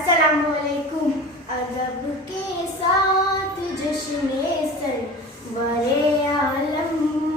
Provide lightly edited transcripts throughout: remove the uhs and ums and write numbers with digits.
السلام علیکم. ادب کے ساتھ جشن سرور عالم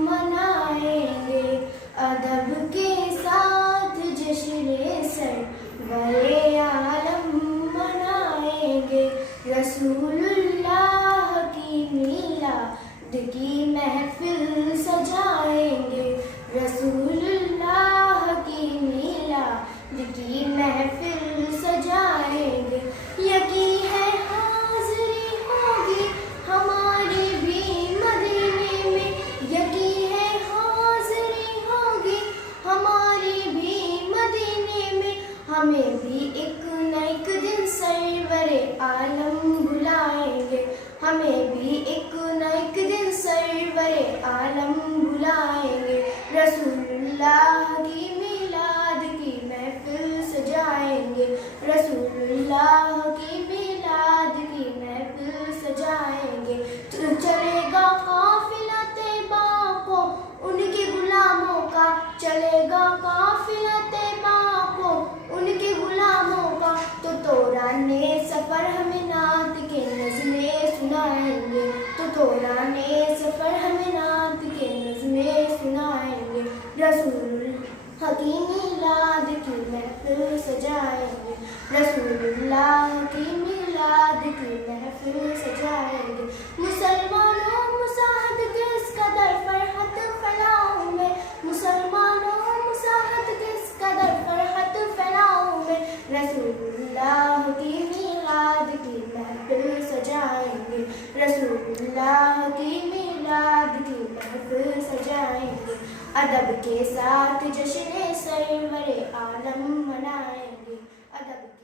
منائیں گے. ادب کے ساتھ جشن سرور عالم منائیں گے. رسول اللہ کی میلاد کی محفل سجائیں گے. رسول اللہ کی میلاد کی محفل سجائیں گے. یقین ہے حاضری ہوگی ہماری بھی مدینے میں. یقین ہے حاضری ہوگی ہماری بھی مدینے میں. ہمیں بھی ایک نہ ایک دن سرور عالم بلائیں گے. ہمیں بھی ایک نہ ایک دن سرور عالم بلائیں گے. رسول اللہ کی میلاد کی محفل سجائیں گے. رسول اللہ کی میلاد کی محفل سجائیں گے. چلے گا قافلہ طیبہ کو ان کے غلاموں کا. چلے گا قافلہ طیبہ کو ان کے غلاموں کا. تو دورانِ سفر ہمیں نعت کے نظمیں سنائیں گے. تو دورانِ سفر ہمیں نعت کے نظمیں سنائیں گے. رسول اللہ کی میلاد کی محفل سجائیں گے. رسول اللہ کی میلاد کی محفل سجائیں گے. مسلمانوں مساحت کس قدر فرحت پھیلاؤں میں. مسلمانوں مساحت کس قدر فرحت پھیلاؤں میں. رسول اللہ کی میلاد کی محفل سجائیں گے. رسول اللہ کی میلاد کی محفل سجائیں گے. ادب کے ساتھ جشن سرور عالم منائیں گے. ادب